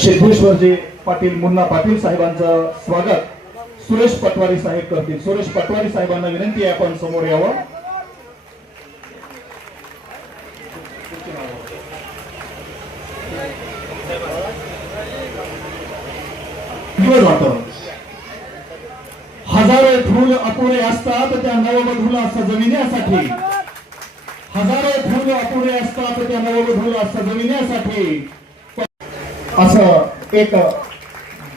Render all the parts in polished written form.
सिद्धेश्वरजी पाटील मुन्ना पाटील साहेबांचं स्वागत सुरेश पटवारी साहेब करतील। सुरेश पटवारी साहेबांना विनंती आहे आपण समोर यावं। हजारो फूल अपुरे असतात त्या नववधूला सजविण्यासाठी, हजारो फूल अपुरे असतात त्या नववधूला सजविण्यासाठी असं एक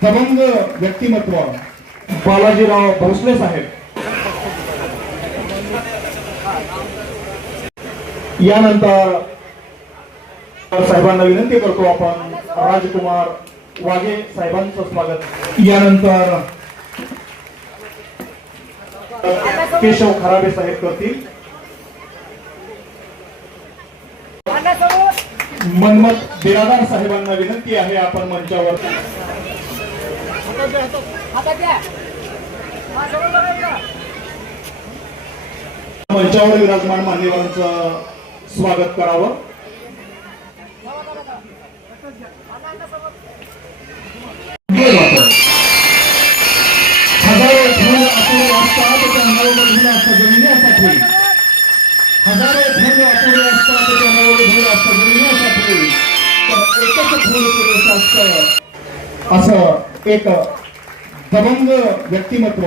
दबंग व्यक्तिमत्व बालाजीराव भोसले साहेब। यानंतर साहेबांना विनंती करतो आपण राजकुमार वाघे साहेबांचं स्वागत। यानंतर केशव खराबे साहेब करतील। मनमत बिरादार साहेबांना विनंती आहे आपण मंचावर विराजमान मान्यवरांचं स्वागत करावं। हजारो फूल अपुरे असतात त्या नववधूला सजविण्यासाठी, हजारो फूल अपुरे असतात त्या नववधूला सजविण्यासाठी एकच फूल पुरेसं असतं असं एक दबंग व्यक्तिमत्व